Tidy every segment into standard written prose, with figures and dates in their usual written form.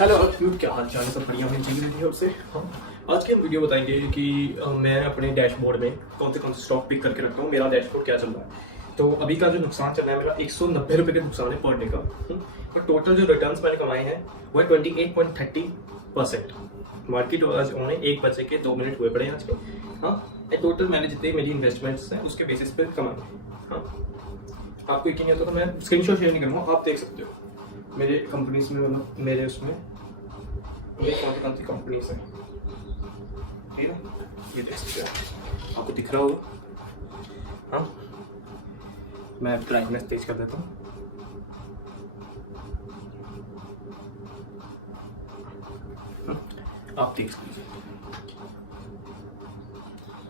Hello cute, क्या हाल चाल है? सब बढ़िया होनी चाहिए थी आपसे। हाँ, आज की हम वीडियो बताएंगे कि मैं अपने डैशबोर्ड में कौन से स्टॉक पिक करके रखता हूँ, मेरा डैशबोर्ड क्या चल रहा है। तो अभी का जो नुकसान चल रहा है मेरा 190 रुपये का नुकसान है पर डे का। और टोटल जो रिटर्न्स मैंने कमाए हैं वो है 28.30%। मार्केट आज होने 1 बजे के 2 मिनट हुए पड़े हैं आज के। हाँ, टोटल मैंने जितने मेरी इन्वेस्टमेंट्स हैं उसके बेसिस पे कमाए। हाँ, आपको यकीन नहीं होता तो मैं स्क्रीनशॉट शेयर नहीं करूँगा, आप देख सकते हो मेरे कंपनीज में, मतलब मेरे उसमें मेरे कौन सी कंपनीज हैं, ठीक है। ये देख सकते हैं, आपको दिख रहा होगा। हाँ, मैं ब्राइटनेस तेज कर देता हूँ। आप देख लीजिए,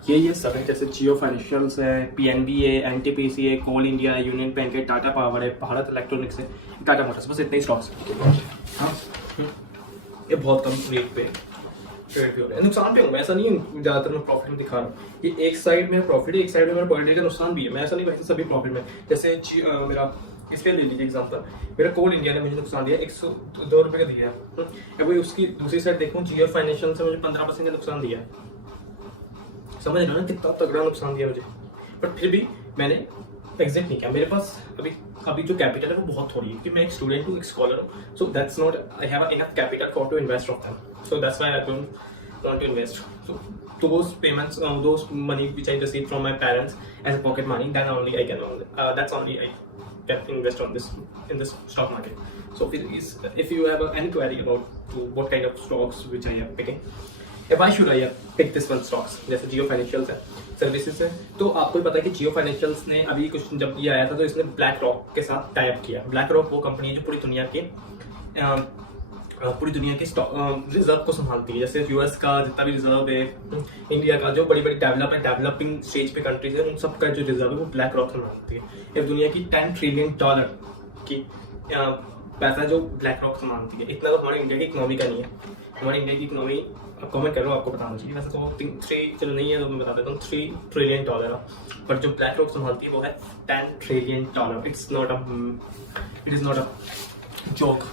ये सभी जैसे जियो फाइनेंशियल्स है, पीएनबी है, एनटीपीसी है, कोल इंडिया है, यूनियन बैंक है, टाटा पावर है, भारत इलेक्ट्रॉनिक्स है, टाटा मोटर्स, बस इतने ही स्टॉक्स हैं। हाँ, ये बहुत कम रेट पे ट्रेड भी हो रहा है। नुकसान भी होगा, ऐसा नहीं है ज़्यादातर मैं प्रॉफिट में दिखा रहा हूँ। ये एक साइड में प्रॉफिट है, एक साइड में मेरा पर डे का नुकसान भी है। मैं ऐसा नहीं कहता सभी प्रॉफिट में। जैसे मेरा इसके ले लीजिए एग्जांपल, मेरा कोल इंडिया ने मुझे नुकसान दिया 102 रुपये का दिया है। अब उसकी दूसरी साइड देखूँ, जियो फाइनेंशियल से मुझे 15% का नुकसान दिया है। समझ रहे हो ना कितना तगड़ा नुकसान दिया मुझे, बट फिर भी मैंने एग्जिट नहीं किया। मेरे पास अभी जो कैपिटल है वो बहुत थोड़ी है, कि मैं एक स्टूडेंट हूँ, एक स्कॉलर हूँ। So that's not I have enough capital for to invest of them. So that's why I don't want to invest. So those payments, those money which I receive from my parents as a pocket money, then only I can that's only I can invest on this in this stock market. So if you have any query about what kind of stocks which I am picking, why should I pick this one stocks, जैसे जियो financials है, services है, तो आपको पता है कि जियो financials ने अभी कुछ जब ये आया था तो इसने ब्लैक रॉक के साथ टाई अप किया। ब्लैक रॉक वो कंपनी है जो पूरी दुनिया के स्टॉक रिजर्व को संभालती है। जैसे यूएस का जितना भी रिजर्व है, इंडिया का जो बड़ी बड़ी डेवलपिंग स्टेज पे कंट्रीज है, उन सब का जो रिजर्व है वो ब्लैक रॉक संभालती है। ये दुनिया की $10 ट्रिलियन की पैसा जो ब्लैक रॉक संभालती है। इतना तो हमारे इंडिया की इकोनॉमी का नहीं है। हमारी इंडिया की इकोनॉमी आप कमेंट करो, आपको बताना चाहिए। वैसे तो 3 चलो नहीं है तो मैं बता देता हूँ, $3 ट्रिलियन, पर जो ब्लैक रॉक संभालती है वो है $10 trillion. It is not a joke.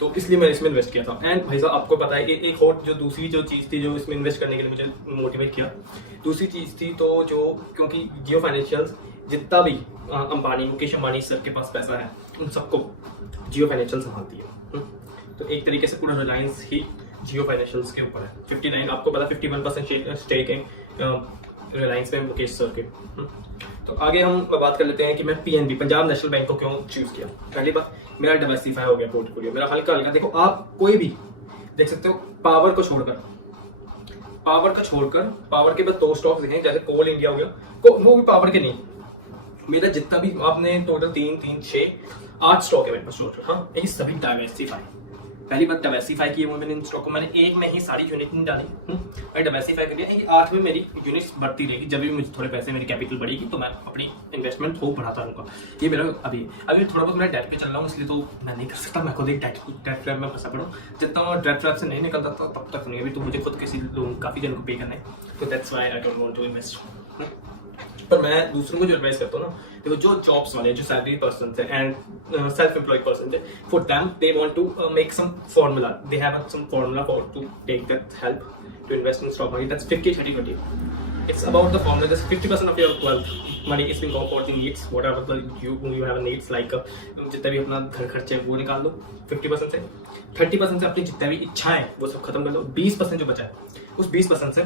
तो इसलिए मैंने इसमें इन्वेस्ट किया था। एंड भाई साहब आपको पता है कि एक और जो दूसरी जो चीज़ थी जो इसमें इन्वेस्ट करने के लिए मुझे मोटिवेट किया, दूसरी चीज़ थी तो जो, क्योंकि जियो फाइनेंशियल्स जितना भी अंबानी, मुकेश अंबानी सर के पास पैसा है उन सबको जियो फाइनेंशियल संभालती है। तो एक तरीके से पूरा रिलायंस ही जियो फाइनेंशियल्स के ऊपर है। 59 आपको पता 51% स्टेक है रिलायंस में मुकेश सर के। तो आगे हम बात कर लेते हैं कि मैं पीएनबी, पंजाब नेशनल बैंक को क्यों चूज किया। पहली बात, मेरा डाइवर्सिफाई हो गया पोर्टफोलियो, मेरा हल्का हल्का। देखो आप कोई भी देख सकते हो, पावर को छोड़कर पावर के बस 2 स्टॉक्स दिखे, जैसे कोल इंडिया हो गया, वो भी पावर के नहीं। मेरा जितना भी आपने टोटल 3, 6, 8 स्टॉक है मेरे पास टोटल। हाँ, ये सभी डाइवर्सिफाई। पहली बात डाइवर्सिफाई की है मैंने इन स्टॉक को, मैंने एक में ही सारी यूनिट नहीं डाली। मैं डाइवर्सिफाई कर लिया। 8 में मेरी यूनिट्स बढ़ती रहेगी। जब भी मुझे थोड़े पैसे, मेरी कैपिटल बढ़ेगी तो मैं अपनी इन्वेस्टमेंट खूब बढ़ाता रहूँगा। ये मेरा अभी थोड़ा बहुत मैं डेट पे चल रहा हूँ, इसलिए तो मैं नहीं कर सकता। मैं खुद एक डेट ट्रैप में फंसा पड़ा। जितना मैं डेट ट्रैप से नहीं निकलता था तब तक नहीं। अभी तो मुझे खुद किसी लोग काफ़ी जन को पे करना है, तो that's why I don't want to invest. पर मैं दूसरों को जो एडवाइस करता हूँ ना, देखो जो जॉब्स वाले, जो सैलरी पर्सन है एंड सेल्फ एम्प्लॉयड पर्सन है, for them they want to make some formula, they have some formula for to take that help to invest in stock market. That's 50-30-20। It's about the formula. Just 50% of your wealth money is being go for the needs, whatever you have needs, like जितना भी अपना घर खर्चे वो निकाल दो 50% से। 30% से अपनी जितनी भी इच्छाएं वो सब खत्म कर दो। 20% जो बचा है उस 20% से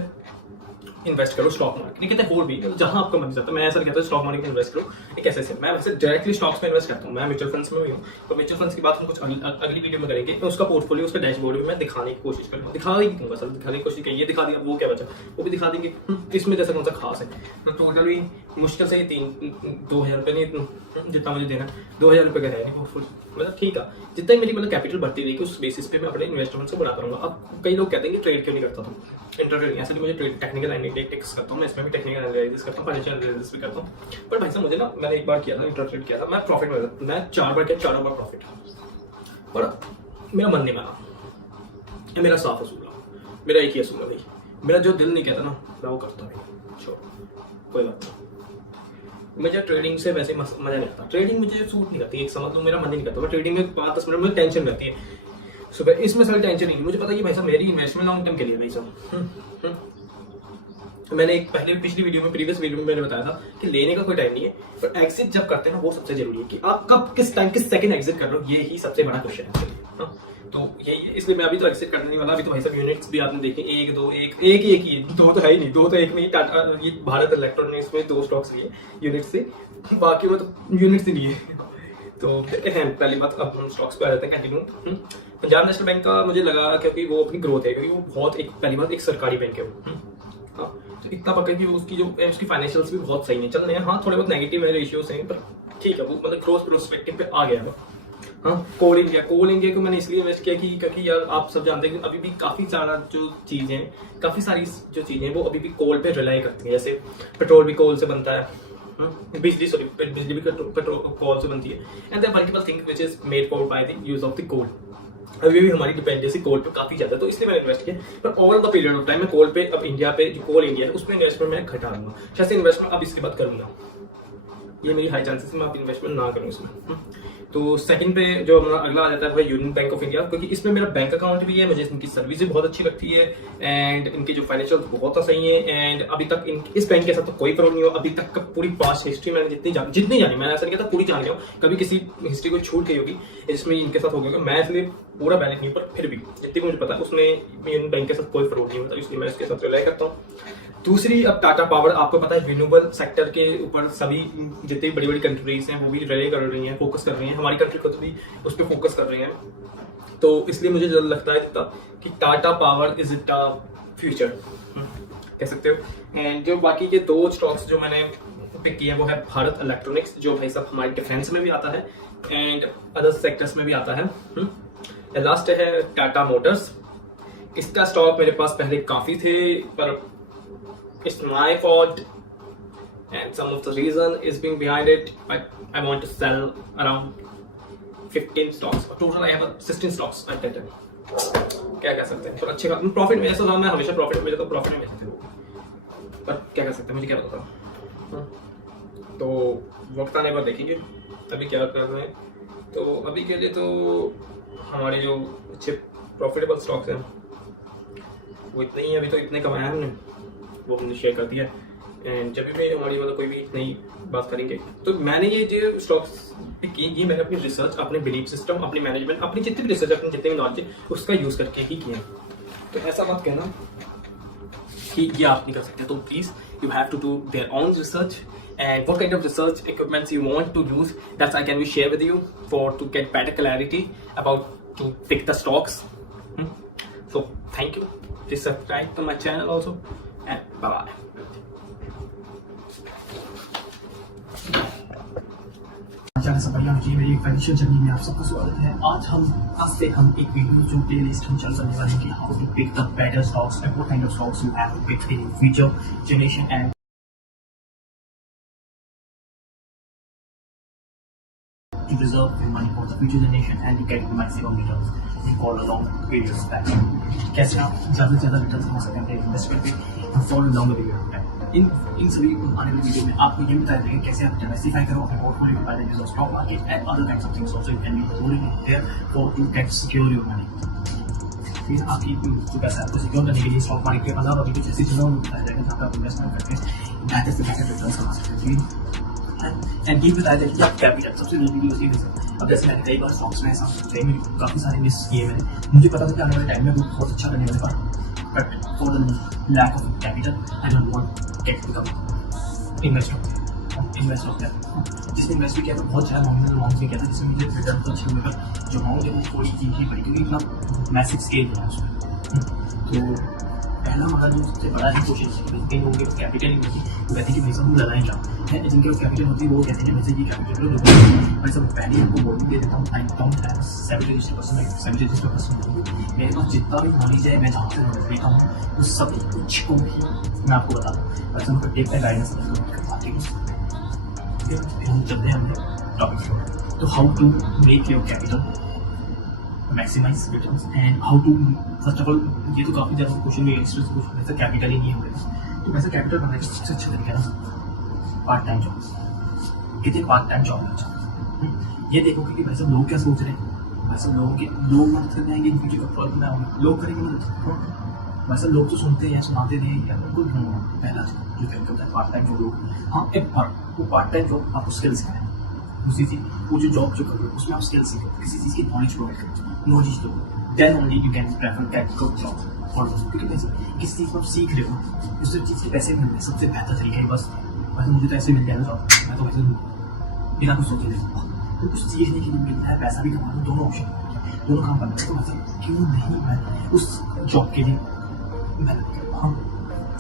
इन्वेस्ट करो स्टॉक मार्केट। नहीं कहते और भी, जहां आपका मन जाता है। मैं ऐसा कहता हूँ स्टॉक मार्केट में इन्वेस्ट करो। एक ऐसे से मैं वैसे डायरेक्टली स्टॉक्स में इन्वेस्ट करता हूँ। मैं म्यूचुअल फंड्स में भी हूँ, तो म्यूचुअल फंड्स की बात हम कुछ अगली वीडियो में करेंगे। तो उसका पोर्टफोलियो, उसका डैशबोर्ड भी मैं दिखाने की कोशिश करूँगा। दिखाने की कोशिश की, ये दिखा दिया, वो क्या बचा वो भी दिखा देंगे। इसमें जैसे कौन सा खास है। तो टोटल भी मुश्किल से 2,000 रुपये नहीं, जितना मुझे देना 2,000 रुपये का रहेगा पोर्टफोलियो। मतलब ठीक है, जितना ही मेरी मतलब कैपिटल बढ़ती रहेगी उस बेसिस पे मैं अपने इन्वेस्टमेंट्स को बना करूँगा। अब कई लोग कहते हैं कि ट्रेड क्यों नहीं करता था, इंटरट्रेड, ऐसे भी मुझे टेक्निकल एनालिटिक्स करता हूँ मैं, इसमें भी टेक्निकल एनालिसिस करता हूँ, फाइनेंशियल एनालिसिस भी करता हूँ। पर भाई साहब मुझे ना, मैंने एक बार किया था, इंटरट्रेड किया था, मैं प्रॉफिट में, मैं 4 बार किया, चारों बार प्रॉफिट। पर मेरा मन नहीं माना, ये मेरा साफ असूल है, मेरा एक ही असूल है भाई, मेरा जो दिल नहीं कहता ना मैं वो करता भाई। छोड़, कोई बात नहीं। मुझे ट्रेडिंग से वैसे मजा नहीं आता, ट्रेडिंग मुझे सूट नहीं करती। एक समझ लो मेरा मन नहीं करता। मैं ट्रेडिंग में 5-10 मिनट में टेंशन रहती है। सुबह, इसमें सारी टेंशन नहीं, मुझे पता है कि भाई साहब मेरी इन्वेस्टमेंट लॉन्ग टर्म के लिए भाई साहब। मैंने एक पहले पिछली वीडियो में, प्रीवियस वीडियो में मैंने बताया था कि लेने का कोई टाइम नहीं है, पर एग्जिट जब करते हैं ना वो सबसे जरूरी है कि आप कब, किस टाइम, किस सेकंड एग्जिट कर रहे हो, ये ही सबसे बड़ा क्वेश्चन है। हाँ, तो यही, इसलिए मैं अभी तो एग्जिट करने नहीं वाला। अभी तो भाई साहब यूनिट्स भी आपने देखे, एक दो, एक ही है, दो तो है ही नहीं, दो तो एक में ही टाटा, ये भारत इलेक्ट्रॉनिक्स में 2 स्टॉक्स लिए यूनिट से, बाकी में तो यूनिट से लिए। तो पहली बात, अब हम स्टॉक्स पे आ जाते हैं कंटिन्यू। पंजाब नेशनल बैंक का मुझे लगा क्योंकि वो अपनी ग्रोथ है, क्योंकि वो बहुत, एक पहली बात एक सरकारी बैंक है वो। हाँ, तो इतना पकड़ कि उसकी जो उसकी फाइनेंशियल्स भी बहुत सही है, चल रहे हैं। हाँ, थोड़े बहुत नेगेटिव है, रेशियोज हैं, पर ठीक है, वो मतलब ग्रोथ प्रोस्पेक्टिव पे आ गया है। हाँ, कोल इंडिया को मैंने इसलिए इन्वेस्ट किया कि क्योंकि यार आप सब जानते हैं कि अभी भी काफी सारा जो चीजें, काफी सारी जो चीजें वो अभी भी कोल पे रिलाई करती हैं। जैसे पेट्रोल भी कोल से बनता है, बिजली भी पेट्रोल कोल से बनती है, and there multiple things which is made for by the use of the coal. अभी भी हमारी डिपेंडेंसी कोल पे काफी ज्यादा है, तो इसलिए मैंने इन्वेस्ट किया। पर over the period of time मैं कोल पे, अब इंडिया पे जो कोल इंडिया है उसमें इन्वेस्टमेंट मैं घटा दूंगा, शायद इन्वेस्टमेंट अब इसके बाद करूंगा, ये मेरी हाई चांसेस है मैं अब इन्वेस्टमेंट ना करूँ इसमें। तो सेकंड पे जो हमारा अगला आ जाता है वो यूनियन बैंक ऑफ इंडिया, क्योंकि इसमें मेरा बैंक अकाउंट भी है, मुझे इनकी सर्विस भी बहुत अच्छी लगती है, एंड इनके जो फाइनेंशियल बहुत सही है, एंड अभी तक इस बैंक के साथ तो कोई प्रॉब्लम नहीं हो। अभी तक का पूरी पास्ट हिस्ट्री मैंने जितनी जानी, मैंने ऐसा नहीं कहता पूरी जान लिया, कभी किसी हिस्ट्री को छूट गई होगी जिसमें इनके साथ हो गया, मैं इसलिए पूरा बैलेंस नहीं, पर फिर भी जितनी मुझे पता है उसमें यूनियन बैंक के साथ कोई फ्रॉड नहीं होता, इसलिए मैं इसके साथ रिलाई करता हूँ। दूसरी, अब टाटा पावर, आपको पता है रिन्यूएबल सेक्टर के ऊपर सभी जितनी बड़ी बड़ी कंट्रीज हैं वो भी रिले कर रही हैं, फोकस कर रही हैं, हमारी कंट्री को तो भी उस पर फोकस कर रही हैं। तो इसलिए मुझे जो लगता है कि Tata power is it future कह सकते हो। एंड जो बाकी के 2 स्टॉक्स जो मैंने पिक किए वो है भारत इलेक्ट्रॉनिक्स, जो भाई साहब हमारे डिफेंस में भी आता है एंड अदर सेक्टर्स में भी आता है। लास्ट है टाटा मोटर्स, इसका स्टॉक मेरे पास पहले काफी थे, पर it's my fault and some of the reason is being behind it, but I want to sell around 15 stocks. Total I have 16 stocks at that time. क्या कह सकते हैं, तो अच्छे प्रॉफिट में, ऐसा मैं हमेशा प्रॉफिट में, तो प्रॉफिट में बेचते हो, पर क्या कह सकते हैं, मुझे क्या पता। तो वक्त आने पर देखेंगे अभी क्या कर रहे हैं। तो अभी के लिए तो हमारे जो अच्छे प्रॉफिटेबल स्टॉक्स हैं वो इतने ही, अभी तो इतने कमाया है हमने, वो हमने शेयर कर दिया। एंड जब भी हमारी मतलब कोई भी नई बात करेंगे, तो मैंने ये जो स्टॉक्स की, ये मैंने अपनी रिसर्च, अपने बिलीफ सिस्टम, अपनी मैनेजमेंट, अपनी जितनी भी रिसर्च, अपनी जितने भी नॉलेज उसका यूज करके ही किया। तो ऐसा मत कहना कि ये आप नहीं कर सकते, तो please you have to do their own research, and what kind of research equipments you want to use, that I can share with you for to get better clarity about to pick the stocks. So thank you, please subscribe to my channel also, and bye bye. सब बढ़िया होगी, मेरी financial journey में आप सबका स्वागत है। आज से हम एक वीडियो जो प्लेलिस्ट हम चल करने वाले हैं कि how to pick the better stocks and what kind of stocks you have to pick in future generation and to preserve your money for the future generation and to get the maximum returns for a long period of time. कैसे आप ज़्यादा से ज़्यादा return कमा सकते हैं investment पे for a longer period of time. इन सभी आने वाली वीडियो में आपको ये बताया जाएगा कैसे आप डाइवर्सिफाई करो अपने portfolio by the use of stock market and other kinds of things also you can be holding it there for to get secure your money. फिर आपकी जो पैसा आपको सिक्योर करने के लिए स्टॉक मार्केट के अलावा भी कुछ ऐसी चीज़ों में बताया जाएगा जहाँ पर आप इन्वेस्टमेंट करके बेहतर से बेहतर रिटर्न कमा सकते हैं। एंड ये बताया जाए कि आप कैपिटल सबसे जरूरी होती है। अब जैसे मैंने कई बार स्टॉक्स में ऐसा काफ़ी सारे मिस किए मैंने, मुझे पता था कि आने वाले टाइम में बहुत अच्छा करने वाले पर, but for the lack of capital I don't want get become invest of that. जिसने इन्वेस्ट भी किया तो बहुत ज़्यादा नॉमिनल अमाउंट में किया था, जिसमें मुझे रिटर्न तो अच्छे हुए, पर जो अमाउंट है वो थोड़ी चीज ही पड़ी, क्योंकि इतना मैसिव स्केल है उसमें। तो पहला हमारा जो सबसे बड़ा ही कोशिश है, कई लोगों के कैपिटल नहीं होती, वो कहते हैं कि भाई साहब हम लगाएं क्या है, जिनके कैपिटल होती है वो कहते हैं वैसे ये कैपिटल लो। भाई साहब पहले आपको वार्निंग दे देता हूँ, आई डोंट हैव 70% मेरे पास जितना भी नॉलेज है मैं जहाँ से नॉलेज लेता हूँ उस सब कुछ को भी मैं आपको बता दूँ, बस हमको टेप का गाइडेंस ठीक है। हम चलते हैं हमें टॉपिक पर, तो how to make your capital maximize returns and how to, first of all ये तो काफ़ी ज़्यादा क्वेश्चन में एक्स्ट्रा क्वेश्चन ऐसा कैपिटल ही नहीं हो रहा, तो वैसे कैपिटल बनाने का सबसे अच्छा तरीका ना पार्ट टाइम जॉब। कितने पार्ट टाइम जॉब में ये देखो कि भाई सब लोग क्या सोच रहे हैं, वैसे लोग मदद करने आएंगे इन फ्यूचर का प्रॉब्लम आएगा, लोग करेंगे मदद। वैसे लोग तो सुनते हैं, सुनाते नहीं या उनको ढूंढो। पहला जो करके होता है पार्ट टाइम जॉब लोग, हाँ एक वो पार्ट टाइम जॉब आपको स्किल सिखाए। दूसरी चीज वो जो जॉब जो करोगे उसमें आप स्किल सीखो, किसी चीज़ की नॉलेज प्रोवाइड करो, नॉलेज दो, then only you can prefer technical job और क्योंकि पैसे किसी चीज़ को आप सीख रहे हो उस चीज़ के पैसे मिलने सबसे बेहतर तरीका है बस। वैसे मुझे तो ऐसे मिल जाएगा जॉब, मैं तो वैसे बिना कुछ सोचे नहीं, तो कुछ सीखने के लिए मिल रहा है, पैसा भी कमा रहा हूँ, दोनों ऑप्शन दोनों काम करना है, तो मतलब क्यों नहीं मैं उस जॉब के लिए हाँ,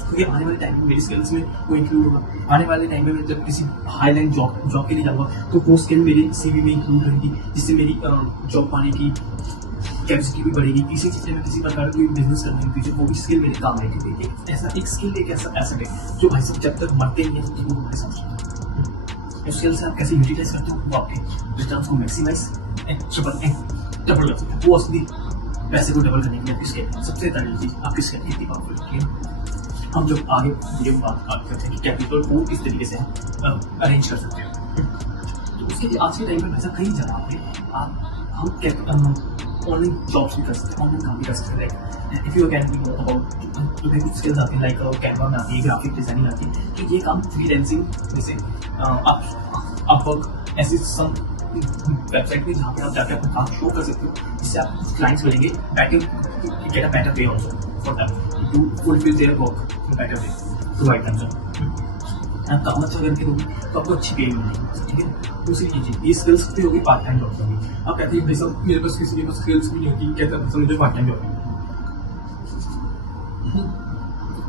क्योंकि आने वाले टाइम में मेरी स्किल्स में वो इंक्लूड होगा। आने वाले टाइम में मैं जब किसी हाई लाइन जॉब के लिए जाऊँगा तो वो स्किल मेरी CV में इंक्लूड रहेगी, जिससे मेरी जॉब पाने की कैपेसिटी भी बढ़ेगी। तीसरी चीज़ में किसी प्रकार कोई बिजनेस करने के पीछे वो भी स्किल मेरे काम आएगी। ऐसा एक स्किल एक ऐसा एसेट है जो भाई साहब जब तक मरते नहीं है तब तक वो हमारे साथ उस स्किल से आप कैसे यूटिलाइज करते हो वो आपके रिटर्न्स को मैक्सिमाइज डबल कर सकते हैं। वो असली पैसे को डबल करने के लिए आपकी स्किल सबसे पहली चीज आपकी स्किल कितनी पावरफुल है। हम जब आगे वीडियो में बात करते हैं कि कैपिटल को किस तरीके से अरेंज कर सकते हैं, तो उसके लिए आज के टाइम में ऐसा कई जगह पे हम ऑनलाइन जॉब्स भी कर सकते हैं, ऑनलाइन काम भी कर सकते हैं। If you can be about तुम्हें कुछ स्किल्स आती है लाइक कैनवा में आती है, ग्राफिक डिजाइनिंग आती है, तो ये काम फ्रीलांसिंग जैसे अपवर्क ऐसी सम वेबसाइट पे जहाँ पे आप जाकर अपना काम शो कर सकते हो, जिससे आपको क्लाइंट्स मिलेंगे get a better pay also for that to fulfil their work in better way provide them job. आप काम अच्छा करके दोगे तो आपको अच्छी पे मिलेगी, ठीक है। दूसरी चीज़ ये स्किल्स भी होगी पार्ट टाइम जॉब होगी। आप कहते हैं भाई साहब मेरे पास किसी के पास स्किल्स भी नहीं होती, कहते हैं मुझे पार्ट टाइम जॉब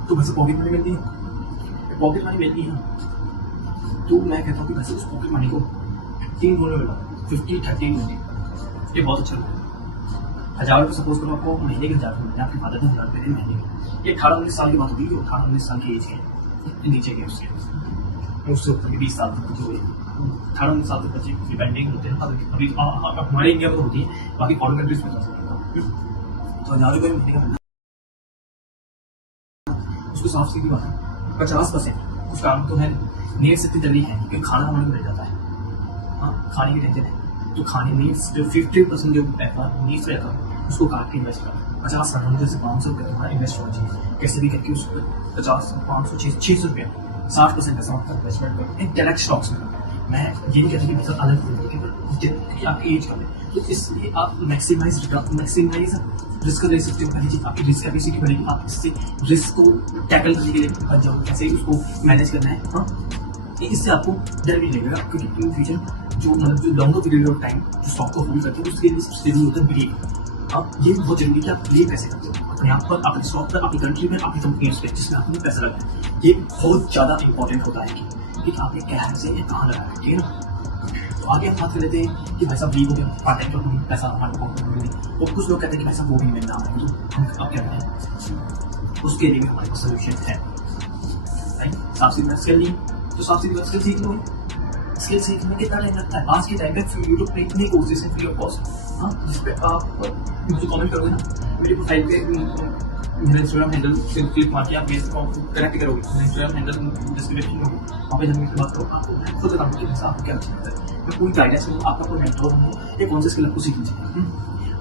तो वैसे पॉकेट मनी मिलती है, पॉकेट मनी मिलती है ना, तो मैं कहता हूँ कि वैसे उस पॉकेट मनी को 3 गुना मिला 50, 30, 20 ये बहुत अच्छा है। 1000 रुपये सपोज करो आपको महीने के 1000 रुपये, आपके फादर ने 1000 रुपये दिए महीने के, ये 18-19 साल की बात होती है, 18-19 साल की एज के नीचे के उससे ऊपर 20 साल तक जो 18-19 साल तक बच्चे डिपेंडिंग होते हैं। अभी हमारे इंडिया में तो होती है, बाकी फॉरेन कंट्रीज में तो 1000 रुपये महीने का उसको साफ सीधी बात है 50% उस काम तो है नीड से इतनी जल्दी है क्योंकि खाना हमारे को रह जाता है। हाँ खाने की टेंशन है तो खाने नीड्स जो 50% जो पैसा नीड्स रहता है उसको काट के इन्वेस्ट करना। 50 करना जैसे 500 रुपये तुम्हारा इन्वेस्ट होना चाहिए, कैसे भी करके उसको 50, 500, 600 रुपया 60% पैसा आपका इन्वेस्टमेंट करो एक डायरेक्ट स्टॉक्स में। मैं ये नहीं कहता कि मतलब अलग क्योंकि आपकी एज कम है तो इसलिए आप मैक्सिमाइज रिस्क ले सकते हो। पहली चीज आपकी रिस्क कैपेसिटी बढ़ेगी, आप इससे रिस्क को टैकल करने के लिए बच जाओगे, कैसे उसको मैनेज करना है। हाँ इससे आपको डर भी लगेगा क्योंकि इन फ्यूचर जो मतलब जो लॉन्गर पीरियड ऑफ टाइम जो स्टॉक को होल्ड करते हैं उसके लिए सबसे जरूरी होता है बिलीव। अब ये बहुत जरूरी है कि आप बिलीव कैसे करते हो अपने आप पर, अपने स्टॉक पर, अपनी कंट्री में, अपनी कंपनी पे जिसमें आपने पैसा लगा है। ये बहुत ज्यादा इंपॉर्टेंट होता है कि आपने क्या से या कहाँ लगाया है, ठीक है ना। तो आगे हम बात कर लेते हैं कि भाई साहब लीव हो गया पार्ट टाइम जॉब पैसा हमारे को मिले और कुछ लोग कहते हैं कि भाई साहब वो भी मिलना है, तो हम अब क्या करें उसके लिए भी हमारे पास सोल्यूशन है। साफ सीधी स्किल ली तो साफ सीधी स्किल सीख लो। स्किल सीखने में कितना टाइम लगता है आज के टाइम पे यूट्यूब पे इतने कोर्सेज हैं फ्री ऑफ कॉस्ट, हाँ जिस पे आप मुझे कमेंट करोगे ना मेरी प्रोफाइल पे मेरा इंस्टाग्राम हैंडल से क्लिक मार के आप मेरे को कनेक्ट करोगे, मेरा इंस्टाग्राम हैंडल डिस्क्रिप्शन में होगा, वहाँ पे जाकर बात करो आपको मैं खुद बताऊँगा कि वैसा आपको क्या अच्छा लगता है, मैं पूरी गाइडेंस दूँ, आपका कोई मेंटर हूँ या कौन सा स्किल आपको सीखनी चाहिए।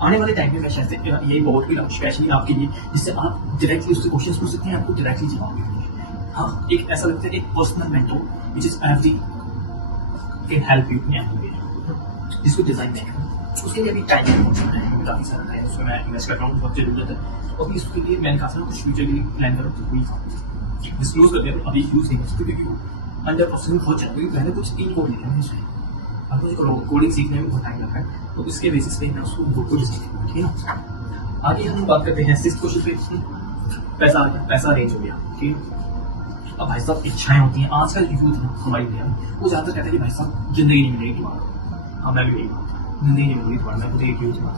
आने वाले टाइम में मैं शायद यही बहुत भी स्पेशली आपके लिए जिससे आप डायरेक्टली उससे क्वेश्चन पूछ सकते हैं, आपको डायरेक्टली जवाब देंगे। हाँ एक ऐसा लगता है एक personal mentor which is every can help you in जिसको डिजाइन नहीं करना उसके लिए अभी टाइम काफ़ी सारा टाइम उसमें मैं इन्वेस्ट कर रहा हूँ, बहुत जरूरत है। और अभी इसके लिए मैंने कहा कुछ फ्यूचर के लिए प्लान करो तो कोई डिस्क्लोज करते हैं अभी यूज़ नहीं कर सकते क्योंकि वो 100% हो जाए क्योंकि मैंने कुछ इन कोड लिखा है उसमें, अब मुझे कोडिंग सीखने में बहुत टाइम लगा है तो इसके बेसिस पे मैं उसको बुक को डिजाइन करूँ, ठीक है ना। आगे हम बात करते हैं 6th क्वेश्चन पे पैसा आ गया, पैसा अरेंज हो गया, ठीक है। अब भाई साहब इच्छाएं होती हैं आज का यूथ ना हमारी इंडिया में वो ज़्यादातर कहता है कि भाई साहब जिंदगी नहीं मिलेगी तुम्हारा। हाँ मैं भी यही जिंदगी नहीं मिलेगी तुम्हारा, मैं खुद एक यूथ हूँ,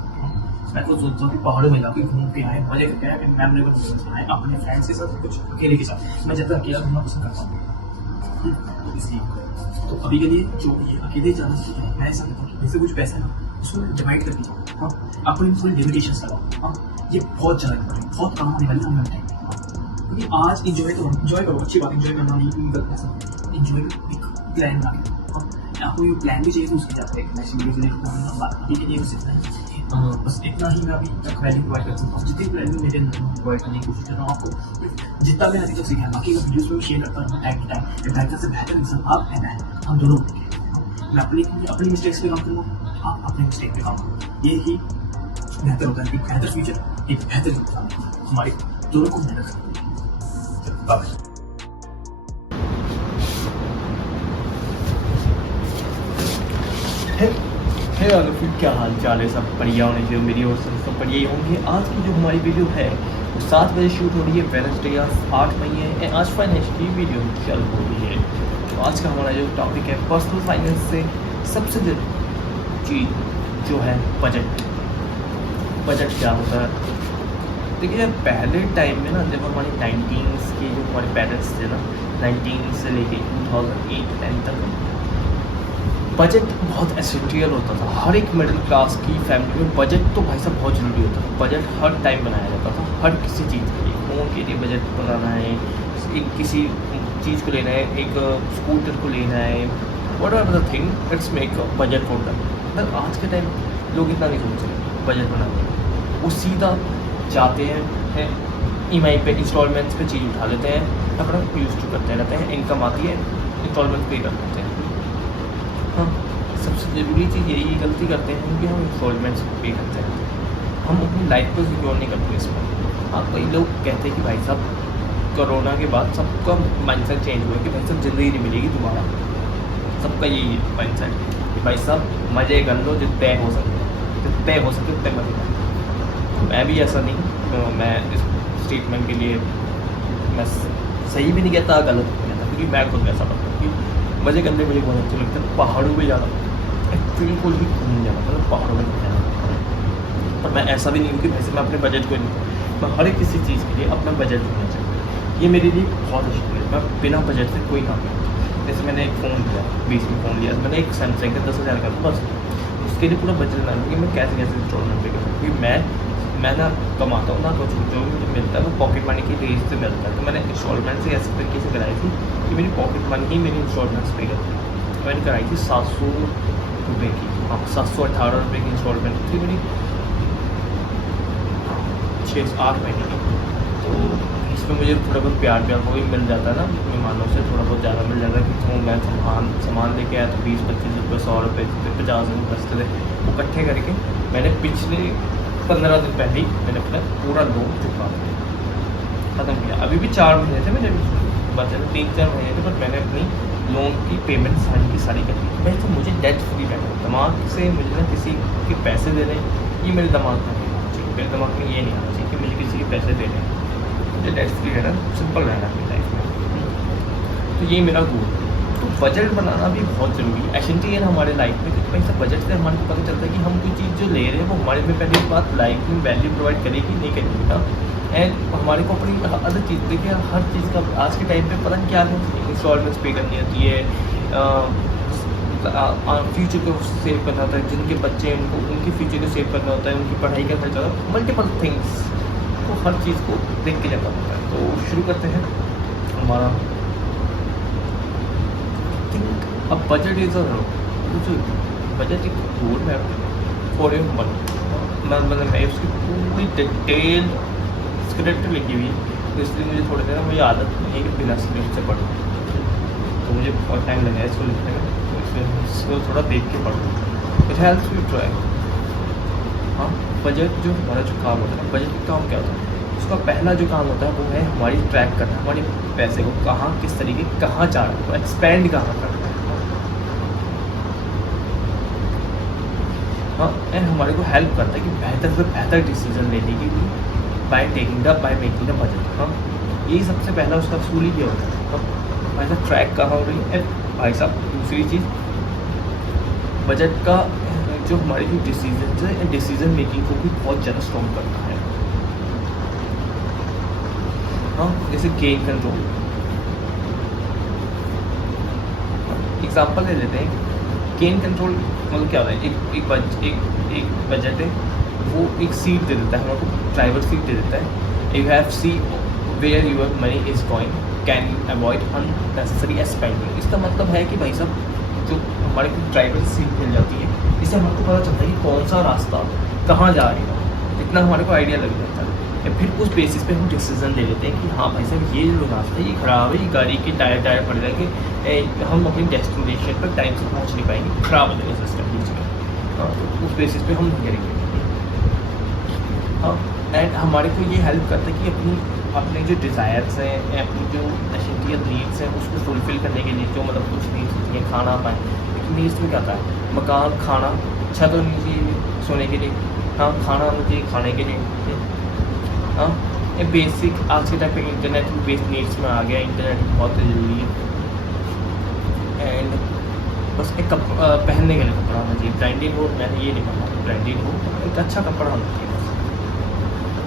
मैं तो सोचता हूँ कि पहाड़ों में जाके घूम के आए मजे करके आए, मेमोरेबल मोमेंट्स बनाए अपने फ्रेंड्स के साथ कुछ अकेले के साथ। मैं ज़्यादा अकेला घूमना पसंद करता हूँ इसलिए तो अभी के लिए जो ये अकेले जाना चाहिए मैं ऐसा कहता हूँ कि जैसे कुछ पैसा है ना उसको डिवाइड करके जाओ। हाँ अपनी थोड़ी लिमिटेशंस लगाओ। हाँ ये बहुत ज़्यादा इंपॉर्टेंट बहुत काम आने वाली हमें टाइम क्योंकि आज इंजॉय करो अच्छी बात, इंजॉय करना नहीं गलत ऐसा इंजॉय एक प्लान बना के आपको ये प्लान भी चाहिए तो उसके जाते हैं अभी के लिए बस इतना है। बस इतना ही मैं अभी तक वैल्यू प्रोवाइड कर सकता हूँ। जितनी वैल्यू मेरे अंदर प्रोवाइड करने की कोशिश कर रहा हूँ आपको, जितना मैं अभी तक सीखा है। बाकी अगर वीडियोस में शेयर करता हूँ टाइम टू टाइम, बेहतर से बेहतर इंसान आप है मैं, हम दोनों बनेंगे। मैं अपनी मिस्टेक्स पे काम करूँगा, आप अपने मिस्टेक पे काम करो। ये ही बेहतर होता है, एक बेहतर फ्यूचर, एक बेहतर इंसान हमारे दोनों को मेहनत करनी है। बाय। है अगर फिर क्या हाल चाल है, सब बढ़िया होने चाहिए मेरी ओर से, सब बढ़िया ही होंगे। आज की जो हमारी वीडियो है वो 7 बजे शूट हो रही है, वेडनेसडे या 8 मई है, आज फाइनेंशियली वीडियो चल हो रही है। तो आज का हमारा जो टॉपिक है पर्सनल फाइनेंस से सबसे जरूरी चीज़ जो है बजट। बजट क्या होता है? देखिए यार, पहले टाइम में ना जब हमारे 19s के जो हमारे पेरेंट्स थे ना, 19 से लेके 2008-10 तक बजट बहुत एसेंशियल होता था। हर एक मिडिल क्लास की फैमिली में बजट तो भाई साहब बहुत ज़रूरी होता था। बजट हर टाइम बनाया जाता था, हर किसी चीज़ के लिए। फ़ोन के लिए बजट बनाना है, एक किसी चीज़ को लेना है, एक स्कूटर को लेना है, what are the thing, it's make a budget for that. मतलब आज के टाइम लोग इतना नहीं सोच रहे बजट बनाने, वो सीधा जाते हैं EMI पे, इंस्टॉलमेंट्स पे चीज़ उठा लेते हैं, अपना यूज़ टू करते रहते हैं, इनकम आती है इंस्टॉलमेंट पे कर देते हैं। हाँ, सबसे ज़रूरी चीज़ यही गलती करते हैं कि हम इंस्टॉलमेंट्स पे करते हैं, हम अपनी लाइफ को सिक्योर नहीं करते इसमें। हाँ, कई लोग कहते हैं कि भाई साहब कोरोना के बाद सबका माइंडसेट चेंज हुआ है कि भाई साहब ज़िंदगी नहीं मिलेगी दोबारा। सबका यही है माइंडसेट कि भाई साहब मज़े कर लो जितने हो सके उतने मज़े कर। मैं भी ऐसा नहीं, मैं इस स्टेटमेंट के लिए मैं सही भी नहीं कहता, गलत भी नहीं कहता, क्योंकि मैं खुद ऐसा करता हूँ कि मज़े करने मुझे बहुत अच्छा लगता है। पहाड़ों पे जाना, बिल्कुल भी घूमने जाना, मतलब पहाड़ों में जाना। पर मैं ऐसा भी नहीं हूँ कि वैसे मैं अपने बजट को नहीं, मैं हर एक किसी चीज़ के लिए अपना बजट होना चाहिए। ये मेरे लिए बहुत अच्छा है। मैं बिना बजट से कोई काम नहीं। जैसे मैंने एक फ़ोन लिया, 20 में फ़ोन लिया, मैंने एक सैमसंग का 10,000 का, बस उसके लिए पूरा बजट बनाना कि मैं कैसे इंस्टॉलमेंट पे करूँ। क्योंकि मैं ना कमाता हूँ ना, कुछ जो भी मुझे मिलता है वो पॉकेट मनी की रेंज से मिलता है। तो मैंने इंस्टॉलमेंट से ऐसे तरीके से कराई थी कि मेरी पॉकेट मनी ही मेरी इंस्टॉलमेंट्स पे करती है। मैंने कराई थी 700 रुपये की, हाँ 718 रुपये की इंस्टॉलमेंट थी मेरी, 6-8 महीने की। तो इसमें मुझे थोड़ा बहुत प्यार वो भी मिल जाता है ना मेहमानों से, थोड़ा बहुत ज़्यादा मिल जाता है कि तो मैं सामान लेके आया तो 20-25 रुपये, 100 रुपये, 50 रुपये बचते थे। वो इकट्ठे करके मैंने पिछले 15 दिन पहले ही मैंने अपना पूरा लोन चुका ख़त्म किया। अभी भी 4 महीने थे, मेरे बचे थे 3-4 महीने थे, पर मैंने अपनी लोन की पेमेंट सारी की सारी कर दी। वैसे तो मुझे डेट फ्री रहना, दिमाग से मुझे ना किसी के पैसे देने, ये मेरे दिमाग में नहीं आना चाहिए। मेरे दिमाग में ये नहीं आना चाहिए कि मुझे किसी के पैसे देने, मुझे डेट फ्री रहना, सिंपल रहना अपनी लाइफ में। तो ये मेरा गोल है। तो बजट बनाना भी बहुत ज़रूरी है, एसेंशियल हमारे लाइफ में, क्योंकि पैसा बजट से हमारे को पता चलता है कि हम कोई चीज़ जो ले रहे हैं वो हमारे में पहले बात लाइफ में वैल्यू प्रोवाइड करेगी नहीं करेगी ना। एंड हमारे को अपनी अदर चीज़ देखिए, हर चीज़ का आज के टाइम पे पता नहीं क्या है, इंस्टॉलमेंट्स पे करनी होती है, फ्यूचर को सेव करना होता है, जिनके बच्चे हैं उनको उनके फ्यूचर को सेव करना होता है, उनकी पढ़ाई का खर्चा होता है, मल्टीपल थिंग्स, तो हर चीज़ को देख के जाना होता है। तो शुरू करते हैं हमारा अब बजट इज बजट एक road map for your money. मतलब मैं उसकी पूरी डिटेल स्क्रिप्ट लिखी हुई है, तो इसलिए मुझे थोड़ी देर मुझे आदत नहीं है कि बिना स्क्रिप्ट से पढ़ूँ, तो मुझे बहुत टाइम लगा इसको लिखने में, तो इसलिए इसको थोड़ा देख के पढ़ूँ। It helps you try. हाँ, बजट जो हमारा जो काम होता है, बजट का काम क्या होता है? उसका पहला जो काम होता है वो है हमारी ट्रैक करना, हमारे पैसे को कहाँ किस तरीके कहाँ जा रहा है, एक्सपेंड कहाँ करना है। हाँ, एंड हमारे को हेल्प करता है कि बेहतर से बेहतर डिसीजन लेने की बाय मेकिंग द बजट। हाँ, यही सबसे पहला उसका असूल ही क्या होता है। हाँ, भाई साहब ट्रैक कहाँ हो रही है। एंड भाई साहब दूसरी चीज़, बजट का जो हमारी जो डिसीजन मेकिंग को भी बहुत ज़्यादा स्ट्रॉन्ग करता है। हाँ, जैसे गेन कंट्रोल, एग्जांपल ले लेते हैं। गेन कंट्रोल मतलब क्या होता है, एक बजट है, वो एक सीट दे देता है हमारे को, ड्राइवर सीट दे देता है। You have see where your money is going, can avoid unnecessary spending. इसका मतलब है कि भाई साहब जो हमारे को ड्राइवर सीट मिल जाती है, इससे हमारे को पता चलता है कि कौन सा रास्ता कहाँ जा रही है, इतना हमारे को आइडिया लग जाता है। या फिर उस बेसिस पे हम डिसीजन ले लेते हैं कि हाँ भाई साहब ये जो रास्ता है ये ख़राब है, ये गाड़ी के टायर पड़ जाएंगे, हम अपनी डेस्टिनेशन पर टाइम से पहुँच नहीं पाएंगे, ख़राब हो जाएगा सिस्टम बीच में। हाँ, तो उस बेसिस पे हम करेंगे। हाँ, एंड हमारे को ये हेल्प करता है कि अपने जो डिज़ायर्स हैं, अपनी जो एसेंशियल नीड्स हैं उसको फुलफ़िल करने के लिए, जो मतलब कुछ नीड्स होती हैं, खाना पानी, लेकिन नीड्स में क्या आता है, मकान, खाना, छत होनी चाहिए सोने के लिए, हाँ खाना होना चाहिए खाने के लिए, हाँ ये बेसिक आज के टाइम पे इंटरनेट भी बेसिक नीड्स में आ गया, इंटरनेट बहुत ज़रूरी है। एंड बस एक पहनने के लिए कपड़ा होना चाहिए, ब्रांडेड हो, मैंने ये नहीं कहना ब्रांडेड हो, एक अच्छा कपड़ा होना चाहिए बस।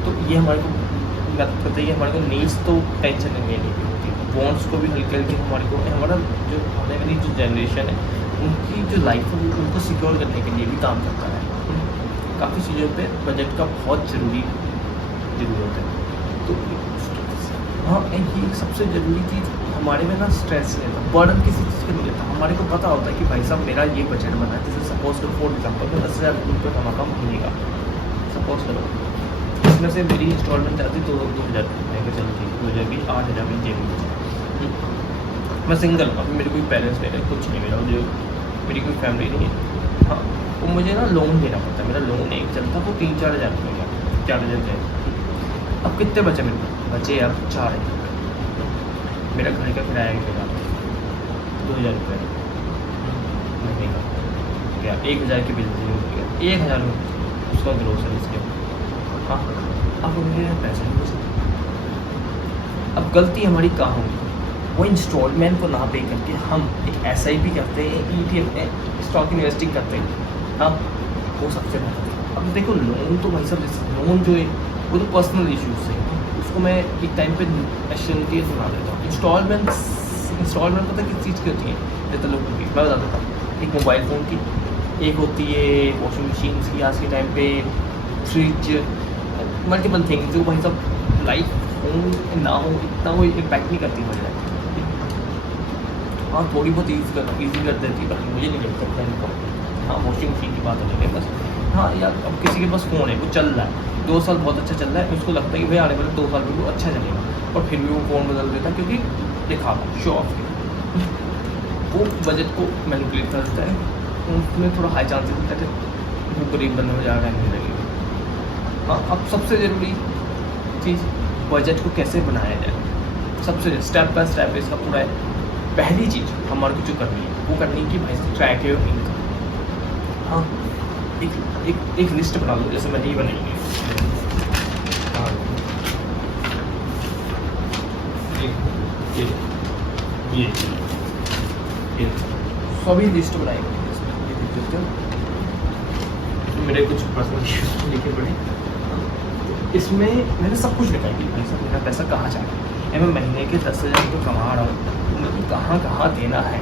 तो ये हमारे को मदद करता है, हमारे को नीड्स तो टेंशन नहीं लेनी होती, वॉन्ट्स को भी हल्के हल्के हमारे को, हमारा जो आने वाली जो जनरेशन है उनकी जो लाइफ है उनको सिक्योर करने के लिए भी काम करता है। काफ़ी चीज़ों पे बजट का बहुत ज़रूरत है। तो हाँ, ये सबसे ज़रूरी चीज़ हमारे में ना स्ट्रेस नहीं रहता, बर्डन किसी चीज़ का नहीं रहता। हमारे को पता होता है कि भाई साहब मेरा ये बजट बना है, जैसे सपोज टू फॉर एग्जाम्पल मैं 10,000 रुपये कमाता हूँ महीने का, सपोज करो, इसमें से मेरी इंस्टॉलमेंट आती 2,000 रुपये का, चलो ठीक 2,000 8,000 में जेब, मैं सिंगल हूँ, अभी मेरे कोई पेरेंट्स नहीं है, कुछ नहीं, मेरा जो मेरी कोई फैमिली नहीं है। हाँ, वो मुझे ना लोन देना पड़ता है, मेरा लोन एक चलता वो 3-4 हज़ार रुपये का, 4 हज़ार रुपये। अब कितने बचे मेरे को, बचे अब 4,000 रुपये। मेरा घर का किराया कितना 2,000 रुपये महीने का, क्या 1,000 की बिल हो गया, 1,000 उसका ग्रोसरीज के। हाँ, अब मेरे पैसे नहीं बचे। अब गलती हमारी कहाँ होगी, वो इंस्टॉलमेंट को ना पे करके हम एक SIP करते हैं, ETF स्टॉक इन्वेस्टिंग करते हैं, हाँ वो सबसे बेहतर। अब देखो लोन तो भाई साहब, लोन जो है वो तो पर्सनल इश्यूज है, उसको मैं एक टाइम पे एश्योरिटी सुना देता हूँ। इंस्टॉलमेंट पता किस चीज़ की होती है, जैसे लोगों की मैं बता देता हूँ, एक मोबाइल फ़ोन की, एक होती है वॉशिंग मशीन की, आज के टाइम पे फ्रिज, मल्टीपल थिंग्स जो भाई साहब लाइफ हो ना हो इतना वो इम्पैक्ट नहीं करती हमारी लाइफ। हाँ थोड़ी बहुत ईजी कर देती, बाकी मुझे नहीं लगता इनको। हाँ वॉशिंग मशीन की बात हो रही है बस। हाँ यार अब किसी के पास फ़ोन है, वो चल रहा है 2 साल बहुत अच्छा चल रहा है, उसको लगता है कि भाई आने वाले 2 साल में वो अच्छा चलेगा, और फिर भी वो फ़ोन बदल देता है क्योंकि दिखावा शो ऑफ के वो बजट को मैनिपुलेट कर देता है, उसमें थोड़ा हाई चांसेस होता है कि वो गरीब बनने में ज़्यादा नहीं लगेगा। हाँ अब सबसे ज़रूरी चीज़ बजट को कैसे बनाया जाए, सबसे स्टेप बाय स्टेप इसका पूरा है। पहली चीज़ हमारे को जो करनी है वो करनी है कि भाई ट्रैक है इनकम। हाँ एक लिस्ट बना लो, जैसे मैंने ये बनाई है। हाँ ये सभी लिस्ट बनाई हुई है, ये देख सकते हो, मेरे कुछ पर्सनल लिखे पड़े, इसमें मैंने सब कुछ लिखा है कि भाई साहब मेरा पैसा कहाँ जा रहा है, मैं महीने के 10,000 रुपये कमा रहा हूँ, मुझे कहाँ कहाँ देना है,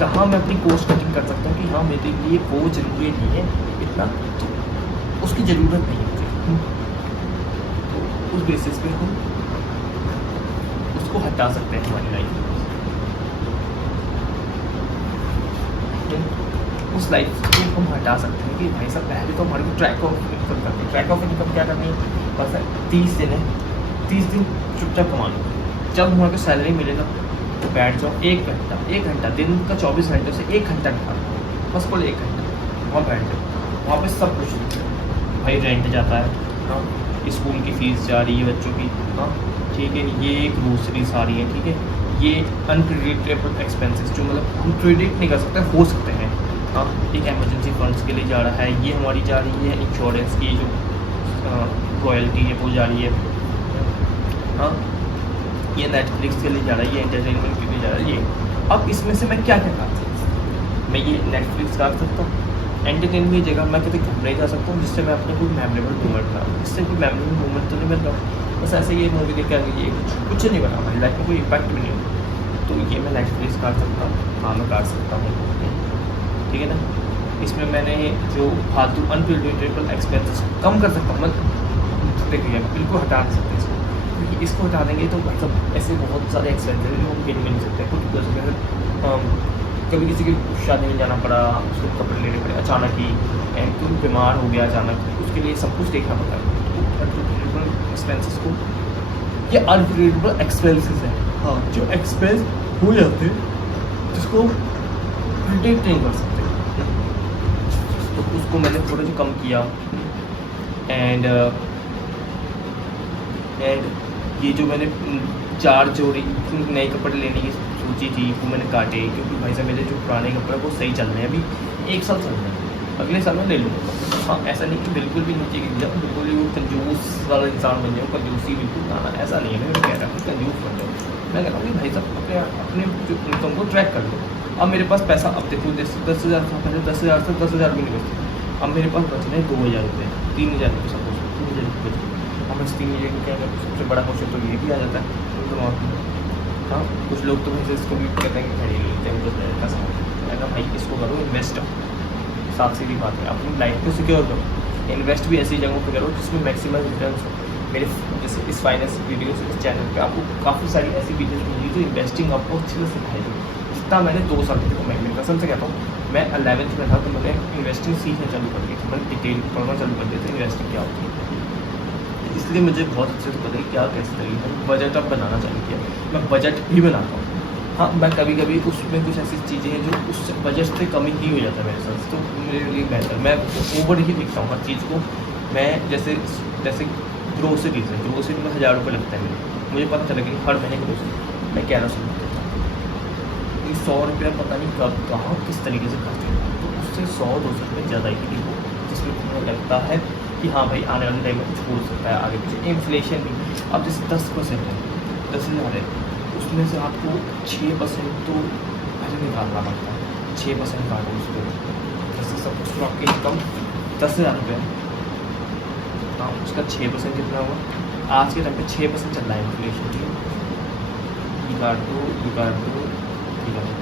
कहाँ मैं अपनी कोस्ट कटिंग कर सकता हूँ कि हाँ मेरे लिए वो जरूरी नहीं है इतना, तो उसकी ज़रूरत नहीं है, तो उस बेसिस पे हम उसको हटा सकते हैं हमारी लाइफ में, उस लाइफ को हम हटा सकते हैं कि भाई साहब पहले तो हमारे को ट्रैक ऑफ इनकम करनी है। ट्रैक ऑफ इनकम क्या करनी है, बस 30 दिन है, 30 दिन चुपचाप कमा लो, जब हमारे को सैलरी मिलेगा तो बैठ जाओ 1 घंटा दिन का 24 घंटे से 1 घंटा निकालो, बस बोले 1 घंटा वहाँ बैठ जाओ, वहाँ पे सब कुछ भाई रेंट जाता है, हाँ स्कूल की फ़ीस जा रही है बच्चों की, हाँ ठीक है, ये ग्रोसरीज आ रही है, ठीक है, ये अनप्रेडिक्टेबल एक्सपेंसेस जो मतलब हम प्रेडिक्ट नहीं कर सकते, हो सकते हैं, हाँ एक एमरजेंसी फंड्स के लिए जा रहा है, ये हमारी जा रही है इंश्योरेंस की जो रॉयल्टी है वो जा रही है, हाँ ये नेटफ्लिक्स के लिए जा रहा है, ये एंटरटेनमेंट के लिए जा रहा है, ये अब इसमें से मैं क्या क्या कर सकता हूँ, मैं ये नेटफ्लिक्स कर सकता हूँ, एंटरटेनमेंट की जगह मैं कहीं घूमने जा सकता हूँ जिससे मैं अपने कोई मेमोरेबल मोमेंट बनाऊँ, इससे कोई मेमोरेबल मोमेंट तो नहीं बन रहा, बस ऐसे ये मूवी देख कर ये कुछ नहीं बना, हमारी लाइफ में कोई इम्पैक्ट भी नहीं हो, तो ये मैं नेटफ्लिक्स कर सकता हूँ, हाँ मैं कर सकता हूँ, ठीक है ना। इसमें मैंने जो फालतू अनप्रेडिक्टेबल एक्सपेंसेस कम कर सकता हूँ, मैं देखिए बिल्कुल हटा नहीं सकते इसको, क्योंकि इसको हटा देंगे तो मतलब ऐसे बहुत सारे एक्सपेंसेस हम गिन भी नहीं सकते, कुछ कभी किसी की शादी में जाना पड़ा, उसको कपड़े लेने पड़े अचानक ही, एंड कोई बीमार हो गया अचानक, उसके लिए सब कुछ देखना पड़ता है। अनप्रेडिक्टेबल एक्सपेंसेस को, ये अनप्रेडिक्टेबल एक्सपेंसेस है, हाँ, जो एक्सपेंस हो जाते हैं जिसको प्रिडिक्ट नहीं कर सकते, तो उसको मैंने थोड़ा सा कम किया। एंड ये जो मैंने 4 जोड़ी नए कपड़े लेने की सोची थी वो मैंने काटे, क्योंकि भाई साहब मेरे जो पुराने कपड़े वो सही चल रहे हैं, अभी 1 साल चल रहे हैं, अगले साल मैं ले लूँगा। हाँ, ऐसा नहीं कि बिल्कुल भी नीचे गिर जाऊँ, बिल्कुल ही वो कंजूस वाला इंसान बन जाऊँ, कंजूसी बिल्कुल गाना ऐसा नहीं है, मैं कह रहा हूँ कंजूस बन जाऊँ। मैं कह रहा हूँ कि भाई साहब अपने जो इनकम को ट्रैक कर लो। अब मेरे पास पैसा, अब देखो 10,000 था पहले, 10,000 से 10,000 भी नहीं बचते, अब मेरे पास बच रहे हैं 2,000 रुपये, 3,000 रुपये सपोज, 3,000 रुपये बचे। अब इस 3,000 रुपये का सबसे बड़ा क्वेश्चन तो ये भी आ जाता है दिमाग में। हाँ, कुछ लोग तो वैसे इसको भी कहते हैं कि खरीद लेते हैं, तो पैसा मैंने भाई इसको करो इन्वेस्ट, साफ सीधी बात है, अपनी लाइफ को सिक्योर करो, इन्वेस्ट भी ऐसी जगहों पर करो जिसमें मैक्सिमम रिटर्न हो। मेरे जैसे इस फाइनेंस वीडियो से इस चैनल पे आपको काफ़ी सारी ऐसी वीडियोस मिली जो इन्वेस्टिंग आपको अच्छे से सिखाएगी। जितना मैंने 2 साल तक मैं मेरी कसम से कहता हूँ, मैं 11th में था तो मैंने इन्वेस्टिंग सीखना चालू कर दी थी, मैंने डिटेल पढ़ना चालू कर दिया था इन्वेस्टिंग क्या होती है, इसलिए मुझे बहुत अच्छे से पता है क्या कैसे तरीके है। बजट अब बनाना चालू किया, मैं बजट भी बनाता हूँ। हाँ, मैं कभी कभी उसमें कुछ ऐसी चीज़ें हैं जो उस बजट से कम ही हो जाता है मेरे साथ, तो मेरे लिए बेहतर, मैं ओवर ही दिखता हूँ हर चीज़ को। मैं जैसे ग्रोसरीज है, ग्रोसरी में 1,000 रुपये लगता है मेरे, मुझे पता चला कि हर महीने ग्रोसरी मैं 1100 रुपये देता हूँ, ये 100 रुपया पता नहीं कब कहाँ किस तरीके से खर्च होता है, तो उससे 100-200 रुपये ज़्यादा ही नहीं हो, जिसमें तुम्हें लगता है कि हाँ भाई आने वाले टाइम में कुछ हो सकता है आगे पीछे। इन्फ्लेशन भी अब जैसे 10% है, 10,000 है, उसमें से आपको 6% तो पहले निकालना पड़ता है, 6% काटो उसको, जैसे सब कुछ तो आपकी इनकम 10,000 रुपये है, हाँ, उसका 6% कितना हुआ, आज के टाइम पे 6% चल रहा है इन्फ्लेशन की, काट दो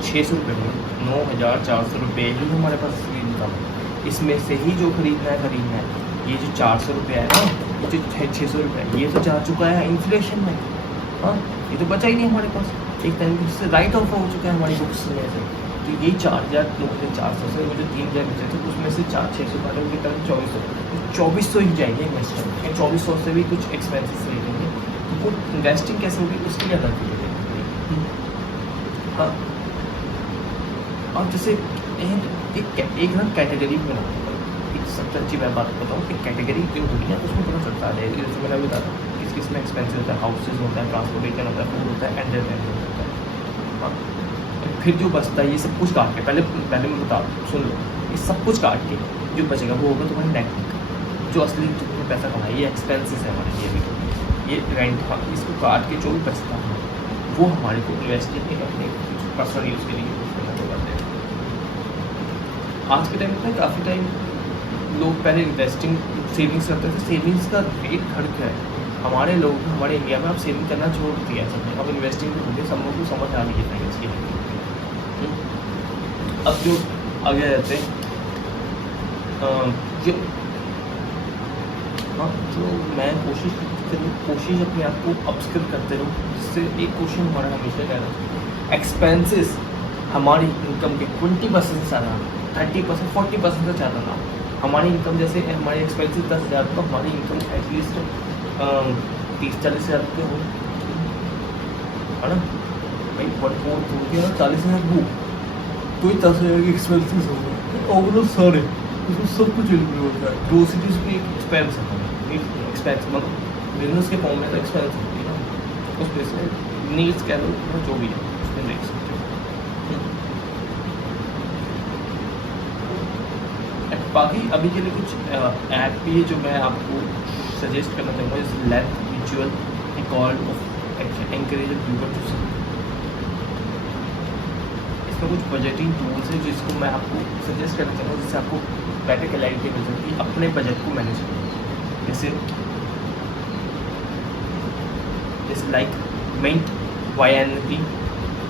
600 रुपये में 9,400 रुपये ही हमारे पास इनकम है। इसमें से ही जो खरीदना है, ये जो 400 रुपये है ना, ये जो 600 रुपये है, ये तो जा चुका है इन्फ्लेशन में। हाँ, ये तो बचा ही नहीं हमारे पास, एक टाइम से राइट ऑफ हो चुका है हमारी बुक्स में से। तो ये 4,000 9,400 से मुझे 3,000 बचे थे, उसमें से 600 काटे उनके टाइम 2,400 ही जाएंगे इन्वेस्टमेंट, 2,400 से भी कुछ एक्सपेंसेस ले लेंगे, वो इन्वेस्टिंग कैसे होगी उसके लिए अलग कीजिए। हाँ, और जैसे एक ना कैटेगरी बना, एक सबसे अच्छी मैं बात बताऊँ कि कैटेगरी जो होती है उसमें पता चलता है, जैसे मैंने बताया किस किस में एक्सपेंसिव होता है, हाउसेज होता है, ट्रांसपोर्टेशन होता है, फूड होता है, एंटरटेनमेंट होता है। हाँ, फिर जो बचता है ये सब कुछ काट के, पहले मैं बता सुन लो, ये सब कुछ काट के जो बचेगा वो होगा तुम्हारी नेट इनकम, जो असली तुमने पैसा कमाया, ये एक्सपेंसेस है हमारे लिए भी, ये रेंट, हाँ, इसको काट के जो भी बचता है वो हमारे को इन्वेस्टिंग अपने पर्सनल यूज़ के लिए यूज़ करना करते हैं। आज के टाइम में काफ़ी टाइम लोग पहले इन्वेस्टिंग सेविंग्स करते थे, सेविंग्स का रेट घट गया है हमारे लोग, हमारे इंडिया में अब सेविंग करना छोड़ दिया सबने, अब इन्वेस्टिंग भी होगी, सब लोग को समझ आ रही है फाइनेंस की। अब जो आगे रहते हैं जो हाँ, जो मैं कोशिश अपने आप को अपस्किल करते रहूँ, जिससे एक क्वेश्चन हमारा हमेशा कह रहा है, एक्सपेंसेस हमारी इनकम के 20% से ज़्यादा, 30%, 40% से ज़्यादा ना, हमारी इनकम जैसे हमारे एक्सपेंसेस 10,000 तो हमारी इनकम एटलीस्ट 30-40 हज़ार रुपये हो, है ना भाई, 1/4 हो गया 40,000 वो, तो ही 10,000 के एक्सपेंसेस हो गए ओवरऑल सारे, उसमें सब कुछ इंक्लूड होता है। ग्रोसरीज भी एक एक्सपेंस है, एक्सपेंस मतलब बिजनेस के फॉर्म में तो एक्सपेंस होती है ना, उस पैसे नीड्स कह लो जो भी है उसमें देख सकते हो। बाकी अभी के लिए कुछ ऐप भी है जो मैं आपको सजेस्ट करना चाहूँगा, जैसे let visual record of encourage viewer to सब, इसमें कुछ बजटिंग टूल्स है जिसको मैं आपको सजेस्ट करना चाहूँगा, जिससे आपको बेटर क्लैरिटी मिल सकती है अपने बजट को मैनेज करना। जैसे लाइक Mint, YNB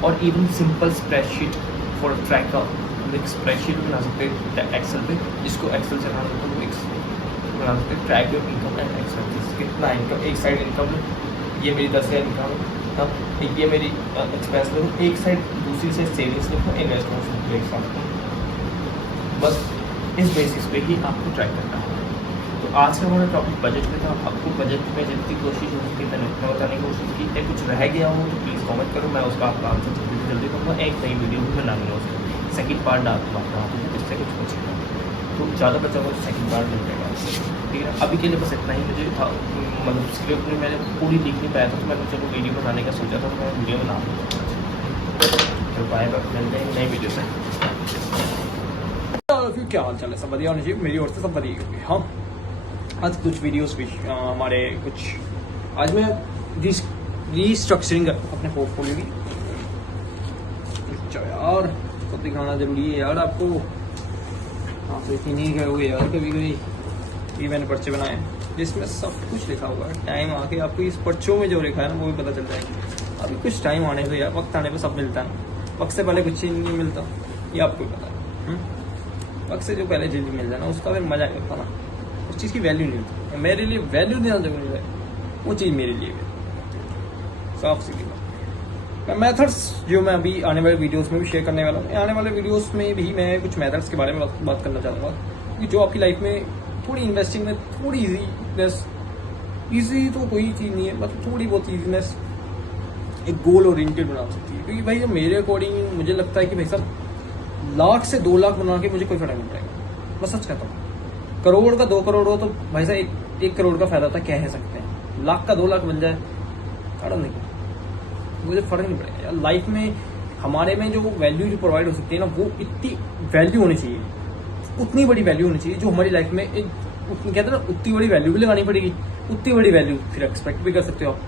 और even simple spreadsheet for tracker, हम एक स्प्रेडशीट बना सकते हैं एक्सेल पे, जिसको एक्सेल चलाना होता है वो बना सकते हैं, track your income and expenses, कितना इनकम, एक साइड इनकम ये मेरी 10,000 इनकम है, हाँ, ये मेरी एक्सपेंस लिखो एक साइड, दूसरी साइड सेविंग्स लिखो, इन्वेस्टमेंट एक साथ लिखो। बस इस बेसिस पे ही आपको ट्राई करना है। तो आज का हमारा टॉपिक बजट में था। आपको बजट में जितनी कोशिश हो सकी मैंने उतना बताने की कोशिश की है। कुछ रह गया हो तो प्लीज़ कमेंट करो, मैं उसका आपका आंसर जल्दी से जल्दी दूँगा। एक नई वीडियो भी बना लूँगा, उसका सेकंड पार्ट डाल दूँगा वहाँ पर, जिससे कुछ बचेगा तो ज़्यादा बचा हुआ तो सेकंड पार्ट मिल जाएगा आपसे, ठीक है। अभी के लिए बस इतना ही मुझे था, मतलब स्क्रिप्ट में मैंने पूरी लिख नहीं पाया था, तो मैंने चलो वीडियो बनाने का सोचा था, तो मैं वीडियो बना दूँगा। तो बाय बाय, मिलते हैं नई वीडियो से। फिर क्या हाल चाल है, सब बढ़िया होना चाहिए, मेरी ओर से सब बढ़िया होगी। हाँ, आज कुछ वीडियोस भी हमारे कुछ, आज मैं रीस्ट्रक्चरिंग कर अपने पोर्टफोलियो की। अच्छा यार, सब दिखाना जरूरी है यार आपको। आप तो इतनी नहीं करोगे यार कभी कभी। ये मैंने पर्चे बनाए हैं जिसमें सब कुछ लिखा हुआ है। टाइम आके आपको इस पर्चों में जो लिखा है ना वो भी पता चल जाएगा। अभी कुछ टाइम आने पे यार, वक्त आने पे सब मिलता है। वक्त से पहले कुछ नहीं मिलता, ये आपको पता है। वक्त से जो पहले चीज़ मिल जाए ना उसका फिर मजा नहीं होता ना, उस चीज़ की वैल्यू नहीं होती। मेरे लिए वैल्यू देना जरूरी है, वो चीज़ मेरे लिए भी साफ सीधी बात। मेथड्स जो मैं अभी आने वाले वीडियोस में भी शेयर करने वाला हूँ। आने वाले वीडियोस में भी मैं कुछ मेथड्स के बारे में बात करना चाहूँगा कि जो आपकी लाइफ में थोड़ी इन्वेस्टिंग में थोड़ी ईजी तो कोई चीज़ नहीं है, मतलब थोड़ी बहुत ईजीनेस एक गोल ओरिएंटेड बना सकती है। क्योंकि भाई जो मेरे अकॉर्डिंग मुझे लगता है कि भाई साहब 1 से 2 लाख बना के मुझे कोई फर्क नहीं पड़ेगा। मैं सच कहता हूँ, करोड़ का 2 करोड़ हो तो भाई साहब 1 करोड़ का फायदा था, कह सकते हैं। लाख का 2 लाख बन जाए अड़ा नहीं, मुझे फर्क नहीं पड़ेगा यार। लाइफ में हमारे में जो वैल्यू जो प्रोवाइड हो सकती है ना, वो इतनी वैल्यू होनी चाहिए, उतनी बड़ी वैल्यू होनी चाहिए जो हमारी लाइफ में एक कहते हैं ना, उतनी बड़ी वैल्यू भी लगानी पड़ेगी, उतनी बड़ी वैल्यू फिर एक्सपेक्ट भी कर सकते हो आप।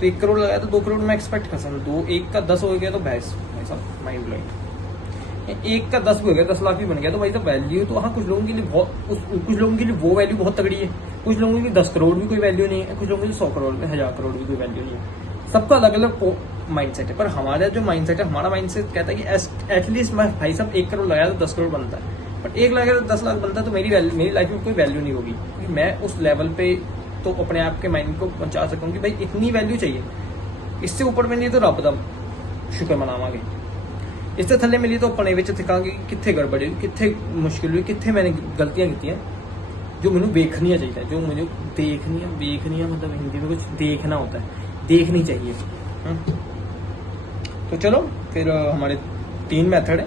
तो 1 करोड़ लगाया तो 2 करोड़ में एक्सपेक्ट कर सकते हो। 1 का 10 हो गया तो भाई साहब माइंड ब्लोइंग। 1 का 10 भी हो गया, 10 लाख भी बन गया तो भाई साहब वैल्यू तो हाँ कुछ लोगों के लिए बहुत, कुछ लोगों के लिए वो वैल्यू बहुत तगड़ी है, कुछ लोगों के लिए 10 करोड़ भी कोई वैल्यू नहीं है, कुछ लोगों के लिए 100 करोड़ में 1000 करोड़ भी कोई वैल्यू नहीं है। सबका अलग अलग माइंडसेट है। पर हमारा जो माइंडसेट है, हमारा माइंडसेट कहता है कि एटलीस्ट मैं भाई साहब 1 करोड़ लगाया तो 10 करोड़ बनता है। बट 1 लगाया तो 10 लाख बनता है तो मेरी लाइफ में कोई वैल्यू नहीं होगी। क्योंकि मैं उस लेवल पे तो अपने आप के माइंड को पहुंचा सकूँ कि भाई इतनी वैल्यू चाहिए, इससे ऊपर में नहीं तो रब दा शुक्र मनावांगे, इससे थले मिली तो अपने विच दिखांगे कितने गड़बड़ हुई, कितने मुश्किल हुई, कितने मैंने गलतियां की जो मैंने देखनिया चाहिए, जो मुझे देखनिया मतलब हिंदी में कुछ देखना होता है, देखनी चाहिए। तो चलो फिर हमारे 3 मेथड है,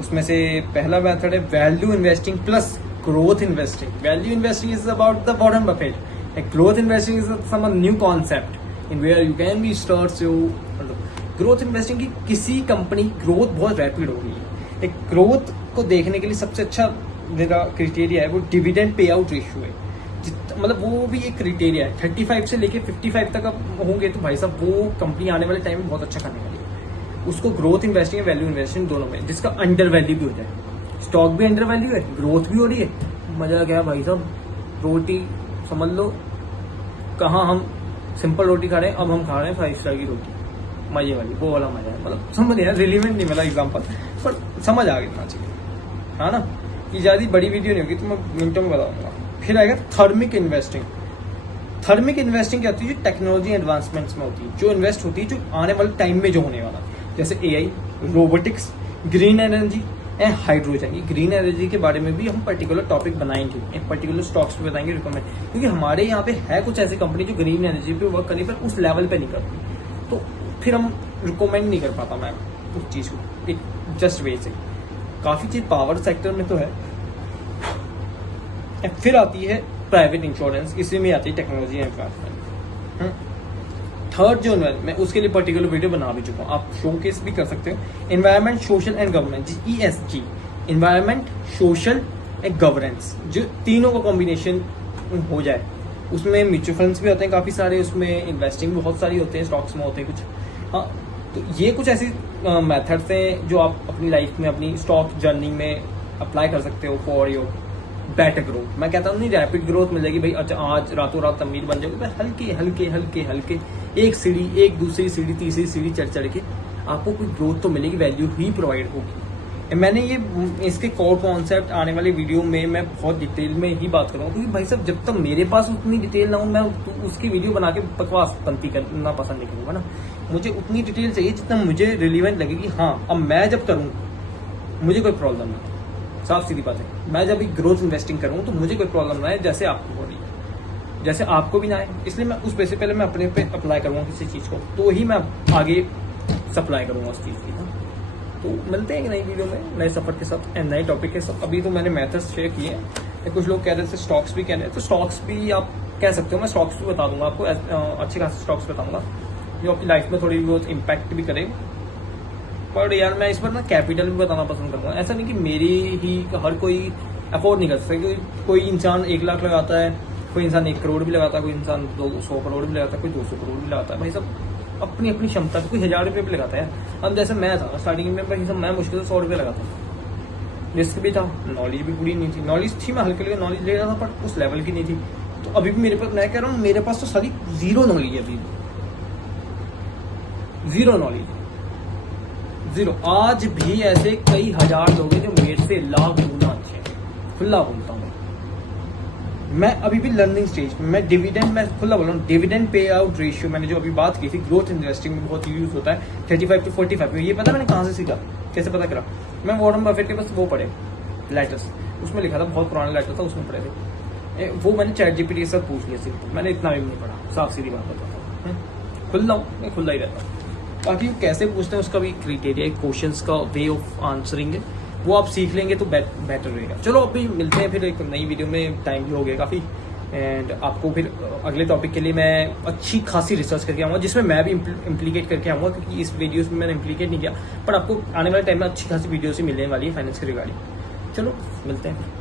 उसमें से पहला मेथड है value investing plus growth investing. Value investing is about the Warren Buffett, growth investing is some new concept in where you can be start your growth investing की। किसी कंपनी ग्रोथ बहुत rapid हो रही है, एक growth को देखने के लिए सबसे अच्छा मेरा क्राइटेरिया है वो डिविडेंड पे आउट रेशियो है। मतलब वो भी एक क्राइटेरिया है। 35 से लेके 55 तक अब होंगे तो भाई साहब वो कंपनी आने वाले टाइम में बहुत अच्छा करने वाली है। उसको ग्रोथ इन्वेस्टिंग वैल्यू इन्वेस्टिंग दोनों में, जिसका अंडर वैल्यू भी हो जाए, स्टॉक भी अंडर वैल्यू है, ग्रोथ भी हो रही है, मजा क्या भाई साहब। रोटी समझ लो, कहाँ हम सिंपल रोटी खा रहे हैं, अब हम खा रहे हैं 5 स्टार की रोटी, मजे वाली, वो वाला मजा है। मतलब समझ यार, रिलेवेंट नहीं मिला एग्जाम्पल, पर समझ आ गया चाहिए, है ना। ये ज्यादा बड़ी वीडियो नहीं होगी तो मैं मिनटों में बताऊंगा। फिर आएगा थर्मिक इन्वेस्टिंग। थर्मिक इन्वेस्टिंग क्या होती है? जो टेक्नोलॉजी एडवांसमेंट्स में होती है, जो इन्वेस्ट होती है जो आने वाले टाइम में जो होने वाला, जैसे AI, robotics, green energy and hydrogen. ये ग्रीन एनर्जी के बारे में भी हम पर्टिकुलर टॉपिक बनाएंगे, एक पर्टिकुलर स्टॉक्स पे बताएंगे रिकमेंड, क्योंकि हमारे यहाँ पे है कुछ ऐसी कंपनी जो ग्रीन एनर्जी पे वर्क करी पर उस लेवल पे नहीं करती, तो फिर हम रिकमेंड नहीं कर पाता मैं उस चीज़ को, एक जस्ट वे से। काफ़ी चीज़ पावर सेक्टर में तो है। फिर आती है प्राइवेट इंश्योरेंस, इसी में आती है टेक्नोलॉजी एंड एडवांसमेंट। थर्ड जो मैं उसके लिए पर्टिकुलर वीडियो बना भी चुका हूँ, आप शोकेस भी कर सकते हो। Environment, social and governance, ESG, environment, social and governance, जो तीनों का कॉम्बिनेशन हो जाए, उसमें म्यूचुअल फंड्स भी होते हैं काफ़ी सारे, उसमें इन्वेस्टिंग बहुत सारी होते हैं, स्टॉक्स में होते हैं कुछ। हाँ, तो ये कुछ ऐसी मेथड्स हैं जो आप अपनी लाइफ में, अपनी स्टॉक जर्नी में अप्लाई कर सकते हो फॉर योर बेटर ग्रोथ। मैं कहता हूँ नहीं रैपिड ग्रोथ मिल जाएगी भाई, अच्छा आज रातों रात अमीर बन जाओगे, भाई हल्के हल्के हल्के हल्के, एक सीढ़ी, एक दूसरी सीढ़ी, तीसरी सीढ़ी चढ़ चढ़ के आपको कोई ग्रोथ तो मिलेगी, वैल्यू ही प्रोवाइड होगी। मैंने ये इसके कोर कॉन्सेप्ट आने वाली वीडियो में मैं बहुत डिटेल में ही बात करूँगा, क्योंकि भाई साहब जब तक मेरे पास उतनी डिटेल ना हो मैं उसकी वीडियो बना के बकवास पंती करना पसंद नहीं करूँगा ना। मुझे उतनी डिटेल चाहिए जितना मुझे रिलीवेंट लगे कि हाँ अब मैं जब करूँ मुझे कोई प्रॉब्लम ना हो। साफ सीधी बात है, मैं जब ग्रोथ इन्वेस्टिंग करूँ तो मुझे कोई प्रॉब्लम ना है, जैसे आपको हो रही है, जैसे आपको भी ना आए। इसलिए मैं उस पैसे पहले मैं अपने पे अप्लाई करूँगा किसी चीज़ को, तो ही मैं आगे सप्लाई करूँगा उस चीज़ की। तो मिलते हैं एक नई वीडियो में नए सफर के साथ एंड नए टॉपिक के साथ। अभी तो मैंने मेथड्स शेयर किए हैं, कुछ लोग कह रहे थे स्टॉक्स भी कह रहे हैं, तो स्टॉक्स भी आप कह सकते हो। मैं स्टॉक्स भी बता दूंगा आपको, अच्छे खासे स्टॉक्स बताऊंगा जो आपकी लाइफ में थोड़ी बहुत इम्पैक्ट भी करे। पर यार मैं इस पर ना कैपिटल भी बताना पसंद करूँगा। ऐसा नहीं कि मेरी ही हर कोई अफोर्ड नहीं कर सकता, क्योंकि कोई इंसान 1 लाख लगाता है, कोई इंसान 1 करोड़ भी लगाता है, कोई इंसान 200 करोड़ भी लगाता है, कोई 200 करोड़ भी लगाता है। भाई सब अपनी अपनी क्षमता, कोई 1000 रुपये भी लगाता है। अब जैसे मैं था स्टार्टिंग में, भाई सब मैं मुश्किल से 100 रुपये लगाता था। रिस्क भी था, नॉलेज भी पूरी नहीं थी। नॉलेज थी, मैं हल्के हल्के नॉलेज ले रहा था, पर उस लेवल की नहीं थी। तो अभी भी मेरे पास, मैं कह रहा हूँ मेरे पास तो सारी जीरो नॉलेज है, अभी जीरो नॉलेज, जीरो। आज भी ऐसे कई हजार लोग हैं जो मेरे से लाख गुना अच्छे हैं, खुला बोलता हूँ मैं अभी भी लर्निंग स्टेज में। मैं डिविडेंड, मैं खुला बोल रहा हूँ, डिविडेंड पे आउट रेशियो मैंने जो अभी बात की थी, ग्रोथ इन्वेस्टिंग में बहुत यूज होता है 35 to 45 में। ये पता मैंने कहाँ से सीखा, कैसे पता करा? मैं वॉरेन बफेट के पास वो पढ़े लेटर्स, उसमें लिखा था, बहुत पुराना लेटर था, उसमें पढ़े थे। वो मैंने चैट जीपीटी से पूछ लिया सिर्फ, मैंने इतना भी नहीं पढ़ा, साफ सीधी बात बताता हूँ। खुला हूँ मैं, खुला ही रहता हूँ। बाकी वो कैसे पूछते हैं उसका भी क्राइटेरिया, क्वेश्चंस का वे ऑफ आंसरिंग है, वो आप सीख लेंगे तो बेटर रहेगा। चलो अभी मिलते हैं फिर एक नई वीडियो में, टाइम भी हो गया काफ़ी। एंड आपको फिर अगले टॉपिक के लिए मैं अच्छी खासी रिसर्च करके आऊँगा, जिसमें मैं भी इम्प्लीकेट करके आऊँगा, क्योंकि इस वीडियोस में मैंने इम्प्लीकेट नहीं किया। पर आपको आने वाले टाइम में अच्छी खासी वीडियोस ही मिलने वाली है फाइनेंस के रिगार्डिंग। चलो मिलते हैं।